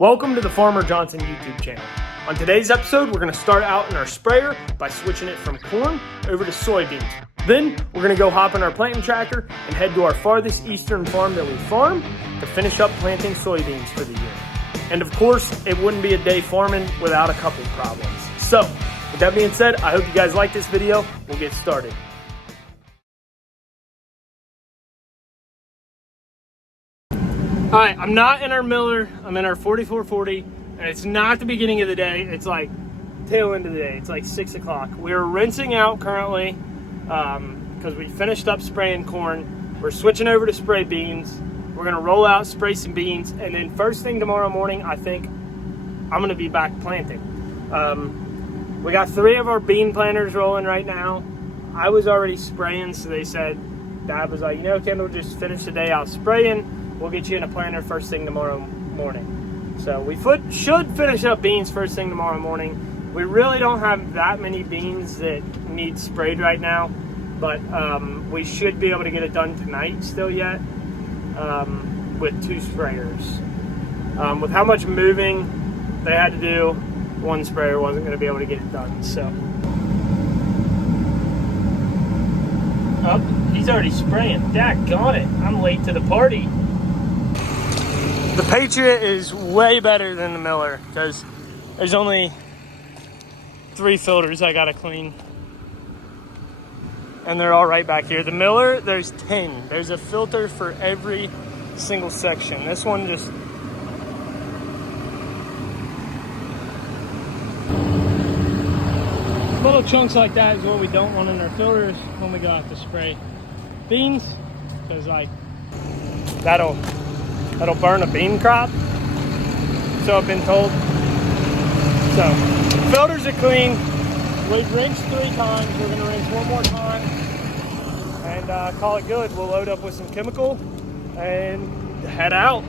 Welcome to the Farmer Johnson YouTube channel. On today's episode, we're going to start out in our sprayer by switching it from corn over to soybeans. Then we're going to go hop in our planting tractor and head to our farthest eastern farm that we farm to finish up planting soybeans for the year. And of course, it wouldn't be a day farming without a couple problems. So, with that being said, I hope you guys like this video. We'll get started. All right, I'm not in our miller. I'm in our 4440, and it's not the beginning of the day. It's like tail end of the day. It's like 6 o'clock. We're rinsing out currently because we finished up spraying corn. We're switching over to spray beans. We're gonna roll out, spray some beans, and then first thing tomorrow morning, I think I'm gonna be back planting. We got 3 of our bean planters rolling right now. I was already spraying, so they said, Dad was like, you know, Kendall, just finish the day out spraying. We'll get you in a planter first thing tomorrow morning. So we should finish up beans first thing tomorrow morning. We really don't have that many beans that need sprayed right now, but we should be able to get it done tonight still yet with 2 sprayers. With how much moving they had to do, 1 sprayer wasn't going to be able to get it done. So, oh, he's already spraying. Daggone it, I'm late to the party. The Patriot is way better than the Miller because there's only 3 filters I gotta clean, and they're all right back here. The Miller, there's 10. There's a filter for every single section. This one just little chunks like that is what we don't want in our filters when we go out to spray beans, because like that'll burn a bean crop, so I've been told. So, filters are clean. We've rinsed 3 times. We're gonna rinse 1 more time and call it good. We'll load up with some chemical and head out.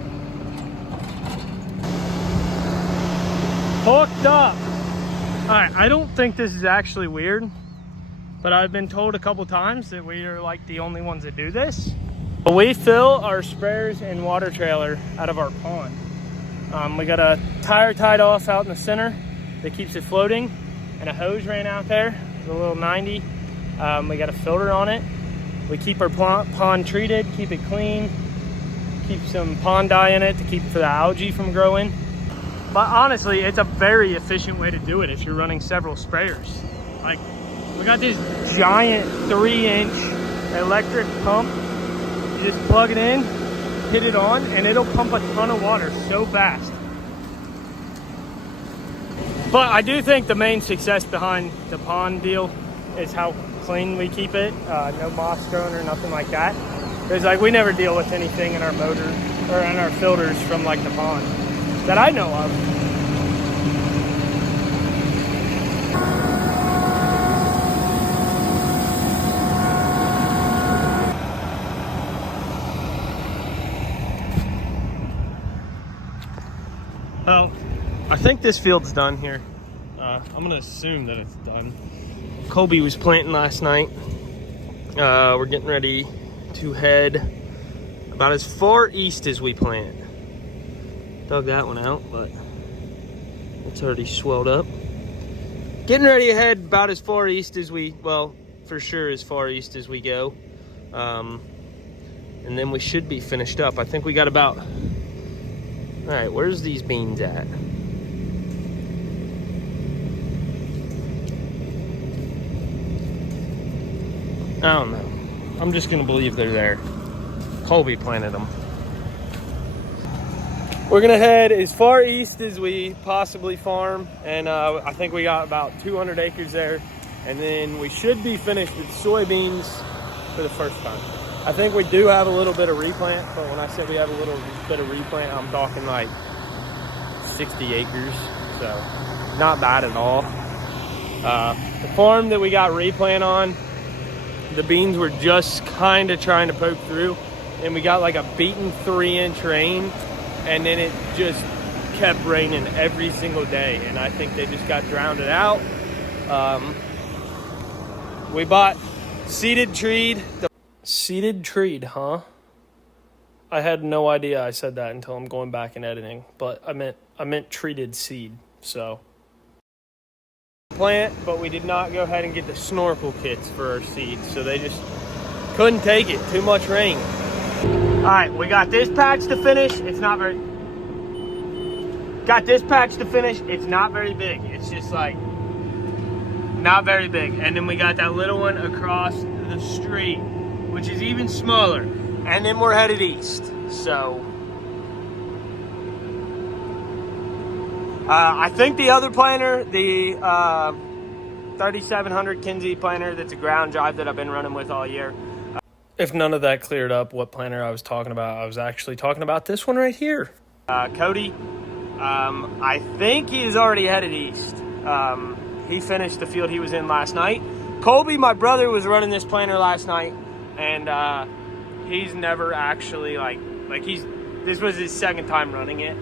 Hooked up. All right, I don't think this is actually weird, but I've been told a couple times that we are like the only ones that do this. We fill our sprayers and water trailer out of our pond. We got a tire tied off out in the center that keeps it floating, and a hose ran out there, the little 90. We got a filter on it. We keep our pond treated, keep it clean, keep some pond dye in it to keep the algae from growing. But honestly, it's a very efficient way to do it if you're running several sprayers. Like, we got this giant 3-inch electric pump. You just plug it in, hit it on, and it'll pump a ton of water so fast. But I do think the main success behind the pond deal is how clean we keep it. No moss growing or nothing like that. There's like, we never deal with anything in our motor or in our filters from like the pond that I know of. Well, I think this field's done here. I'm gonna assume that it's done. Colby was planting last night. We're getting ready to head about as far east as we plant. Dug that one out, but it's already swelled up. Getting ready to head about as far east as we, well, for sure as far east as we go. And then we should be finished up. I think we got about, all right, where's these beans at? I don't know. I'm just gonna believe they're there. Colby planted them. We're gonna head as far east as we possibly farm, and I think we got about 200 acres there, and then we should be finished with soybeans for the first time. I think we do have a little bit of replant, but when I said we have a little bit of replant, I'm talking like 60 acres, so not bad at all. The farm that we got replant on, the beans were just kind of trying to poke through, and we got like a beaten 3-inch rain, and then it just kept raining every single day, and I think they just got drowned out. We bought seeded treed. Seeded treed, huh? I had no idea I said that until I'm going back and editing, but I meant I meant treated seed. So plant, but we did not go ahead and get the snorkel kits for our seeds. So they just couldn't take it. Too much rain. All right, we got this patch to finish. It's not very... Got this patch to finish. It's not very big. It's just like... not very big. And then we got that little one across the street, which is even smaller. And then we're headed east. So I think the other planter, the 3700 Kinsey planter, that's a ground drive that I've been running with all year. If none of that cleared up what planter I was talking about, I was actually talking about this one right here. Cody, I think he is already headed east. He finished the field he was in last night. Colby, my brother, was running this planter last night, and he's never actually this was his second time running it.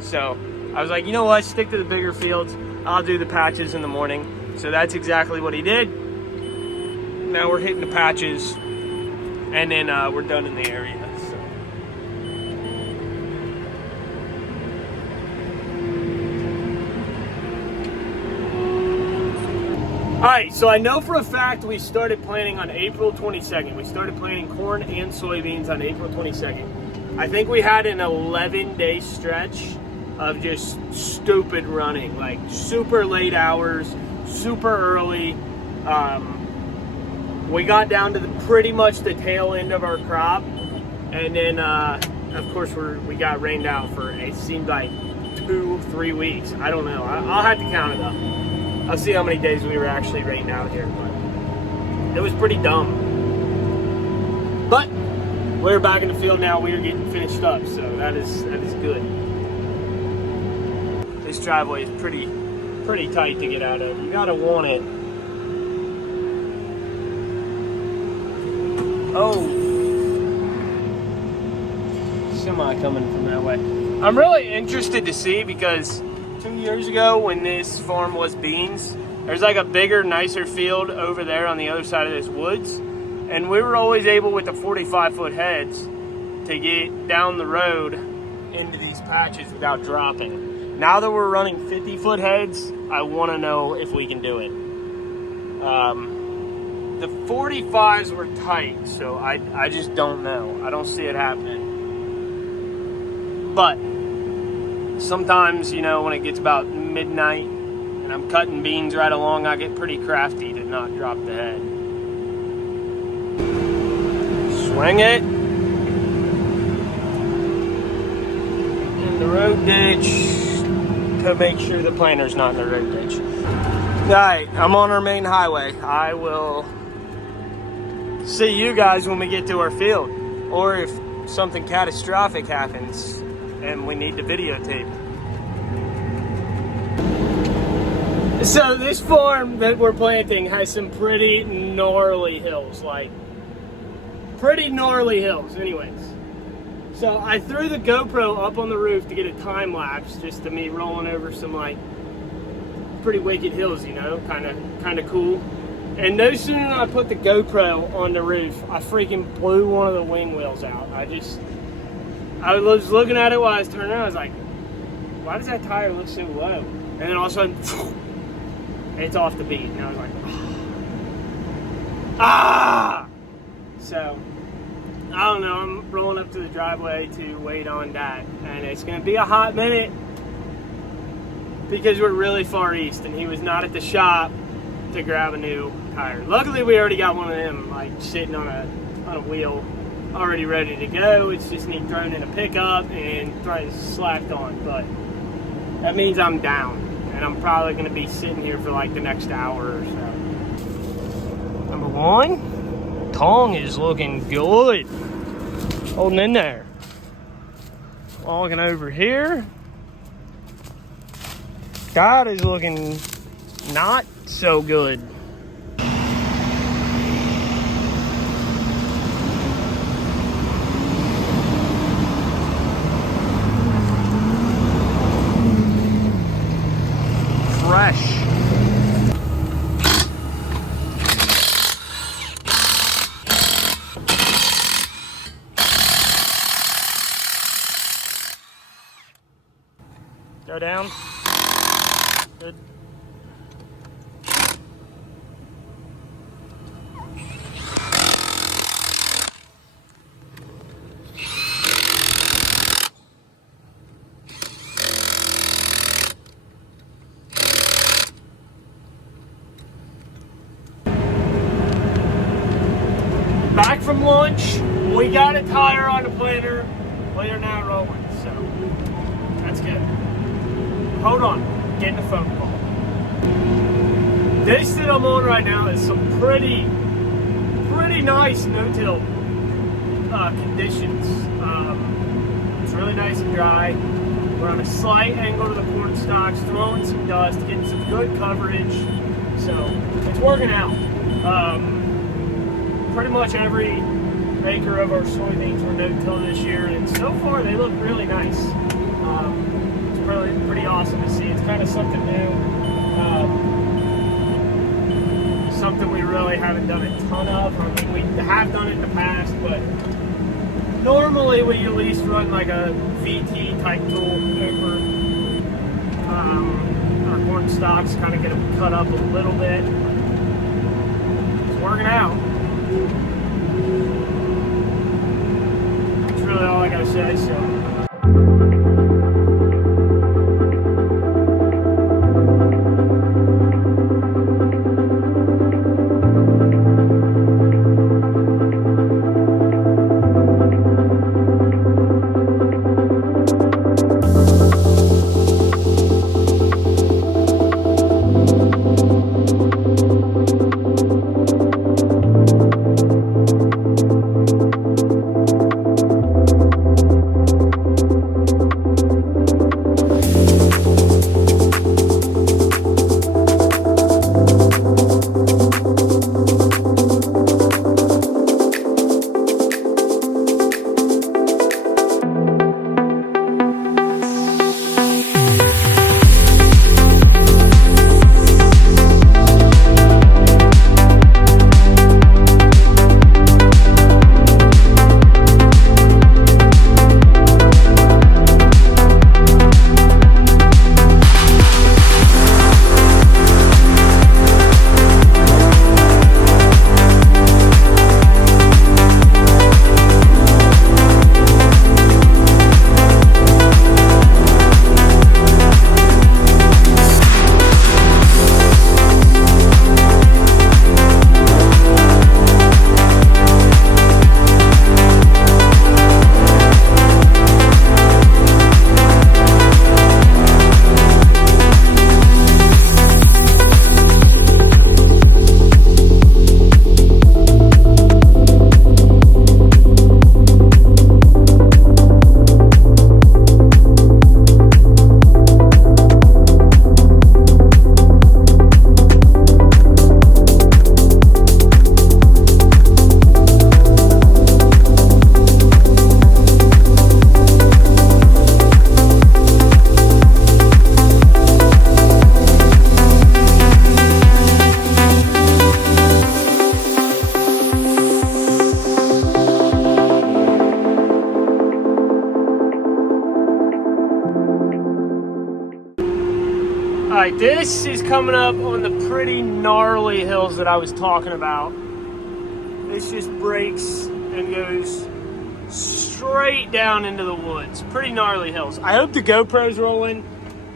So I was like, you know what, stick to the bigger fields. I'll do the patches in the morning. So that's exactly what he did. Now we're hitting the patches, and then we're done in the area. So. All right, so I know for a fact we started planting on April 22nd. We started planting corn and soybeans on April 22nd. I think we had an 11-day stretch of just stupid running, like super late hours, super early. We got down to pretty much the tail end of our crop, and then of course we got rained out for, it seemed like 2-3 weeks. I don't know. I'll have to count it up. I'll see how many days we were actually rained out here, but it was pretty dumb. But we're back in the field now. We are getting finished up, so that is good. This driveway is pretty tight to get out of. You gotta want it. Oh, semi coming from that way. I'm really interested to see, because 2 years ago when this farm was beans, there's like a bigger, nicer field over there on the other side of this woods, and we were always able with the 45-foot heads to get down the road into these patches without dropping. Now that we're running 50-foot heads, I want to know if we can do it. The 45s were tight, so I just don't know. I don't see it happening. But sometimes, you know, when it gets about midnight and I'm cutting beans right along, I get pretty crafty to not drop the head. Swing it in the road ditch to make sure the planter's not in the road ditch. All right, I'm on our main highway. I will see you guys when we get to our field, or if something catastrophic happens and we need to videotape. So this farm that we're planting has some pretty gnarly hills, like pretty gnarly hills anyways. So I threw the GoPro up on the roof to get a time lapse, just to me rolling over some like pretty wicked hills, you know, kind of cool. And no sooner than I put the GoPro on the roof, I freaking blew one of the wing wheels out. I was looking at it while I was turning around. I was like, why does that tire look so low? And then all of a sudden, it's off the beat. And I was like, ah! So, I don't know. I'm rolling up to the driveway to wait on Dad. And it's going to be a hot minute because we're really far east. And he was not at the shop to grab a new tire. Luckily, we already got one of them, like, sitting on a wheel, already ready to go. It's just need thrown in a pickup and slacked on. But that means I'm down, and I'm probably going to be sitting here for like the next hour or so. Number one, tongue is looking good. Holding in there. Logging over here. God is looking not so good. Fresh. Go down. Good. Back from lunch, we got a tire on the planter. We are now rolling, so that's good. Hold on, getting a phone call. This that I'm on right now is some pretty nice no-till conditions. It's really nice and dry. We're on a slight angle to the corn stalks, throwing some dust, getting some good coverage. So it's working out. Pretty much every acre of our soybeans were no-till this year, and so far they look really nice. It's really pretty awesome to see. It's kind of something new, something we really haven't done a ton of. I mean, we have done it in the past, but normally we at least run like a VT type tool over our corn stalks, kind of get them cut up a little bit. It's working out. That's really all I gotta say, so. Alright, this is coming up on the pretty gnarly hills that I was talking about. This just breaks and goes straight down into the woods. Pretty gnarly hills. I hope the GoPro's rolling.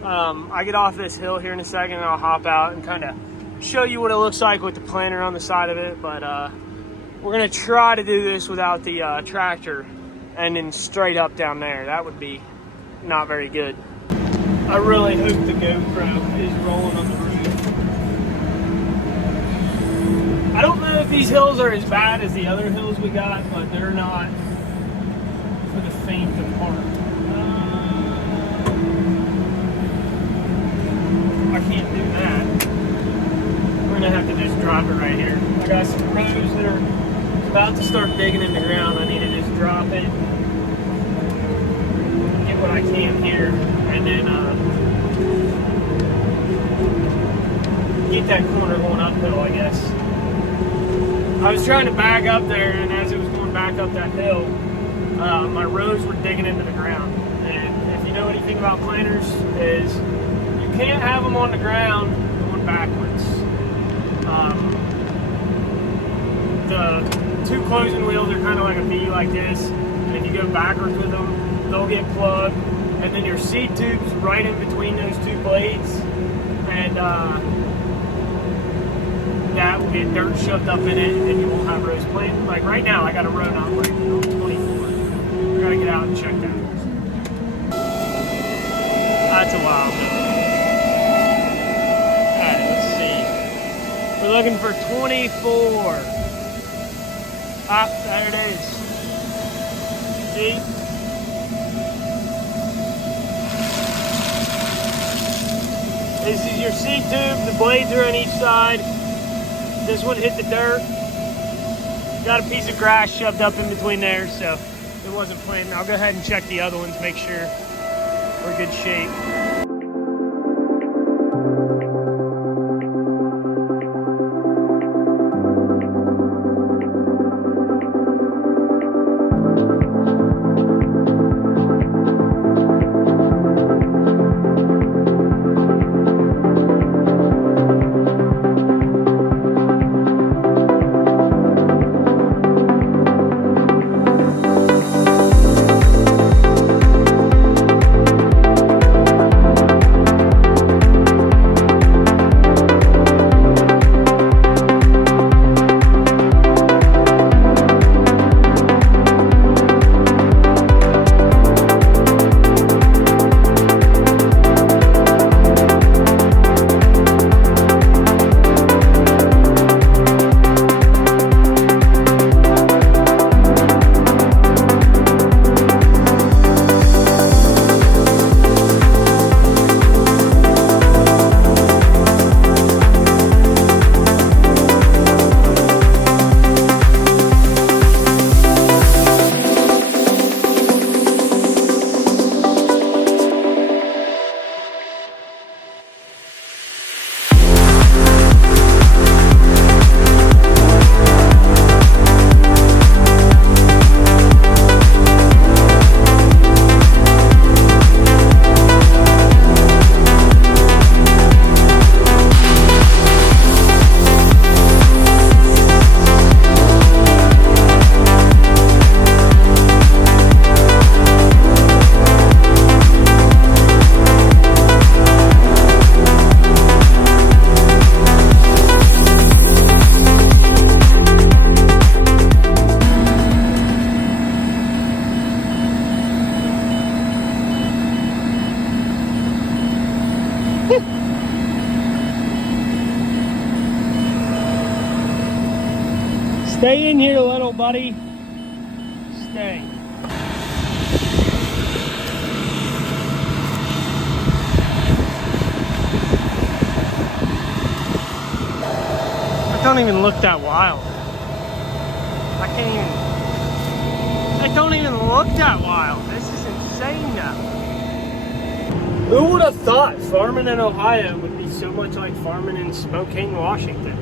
I get off this hill here in a second and I'll hop out and kind of show you what it looks like with the planter on the side of it. But we're going to try to do this without the tractor and then straight up down there. That would be not very good. I really hope the GoPro is rolling on the roof. I don't know if these hills are as bad as the other hills we got, but they're not for the faint of heart. I can't do that. We're gonna have to just drop it right here. I got some rows that are about to start digging in the ground. I need to just drop it, get what I can here, and then get that corner going uphill, I guess. I was trying to back up there, and as it was going back up that hill, my rows were digging into the ground. And if you know anything thing about planters is you can't have them on the ground going backwards. The two closing wheels are kind of like a V like this, and if you go backwards with them, they'll get plugged, and then your seed tube's right in between those two blades, and that will get dirt shoved up in it, and you won't have rows planted. Like right now, I got a row not planted on 24. I gotta get out and check that. That's a wild one. Alright, let's see. We're looking for 24. Ah, there it is. See? This is your seed tube. The blades are on each side. This one hit the dirt. Got a piece of grass shoved up in between there, so it wasn't planted. I'll go ahead and check the other ones, make sure we're in good shape. Stay in here, little buddy. Stay. It don't even look that wild. It don't even look that wild. This is insane now. Who would have thought farming in Ohio would be so much like farming in Spokane, Washington?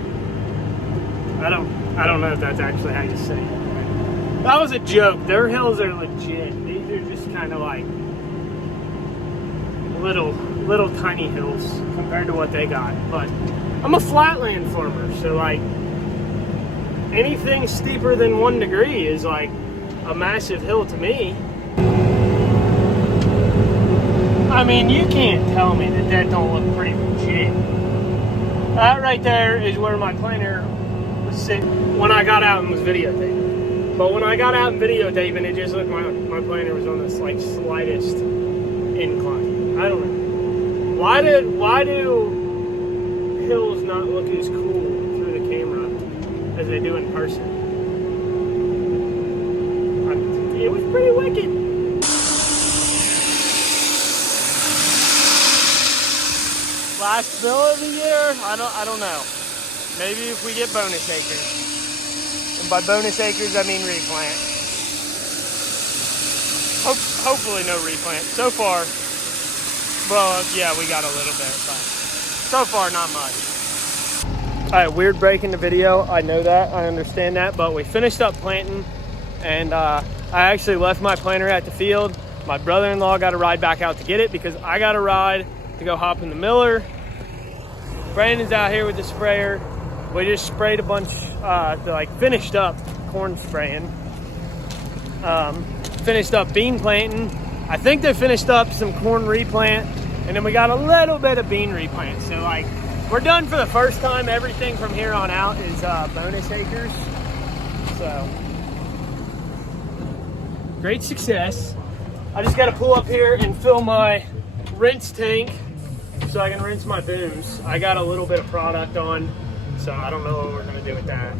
I don't know if that's actually how you say it. That was a joke. Their hills are legit. These are just kind of like little tiny hills compared to what they got. But I'm a flatland farmer, so like anything steeper than 1 degree is like a massive hill to me. I mean, you can't tell me that don't look pretty legit. That right there is where my planter was sitting when I got out and was videotaping. But when I got out and videotaping, it just looked like my planter was on this like slightest incline. I don't know. Why do hills not look as cool through the camera as they do in person? It was pretty wicked. Last bill of the year? I don't know. Maybe if we get bonus acres. And by bonus acres, I mean replant. Hopefully no replant. So far, well, yeah, we got a little bit, but so far not much. All right, weird break in the video. I know that, I understand that, but we finished up planting, and I actually left my planter at the field. My brother-in-law got a ride back out to get it because I got a ride to go hop in the miller. Brandon's out here with the sprayer. We just sprayed a bunch, finished up corn spraying. Finished up bean planting. I think they finished up some corn replant, and then we got a little bit of bean replant. So like, we're done for the first time. Everything from here on out is bonus acres. So, great success. I just got to pull up here and fill my rinse tank so I can rinse my booms. I got a little bit of product on, so I don't know what we're going to do with that.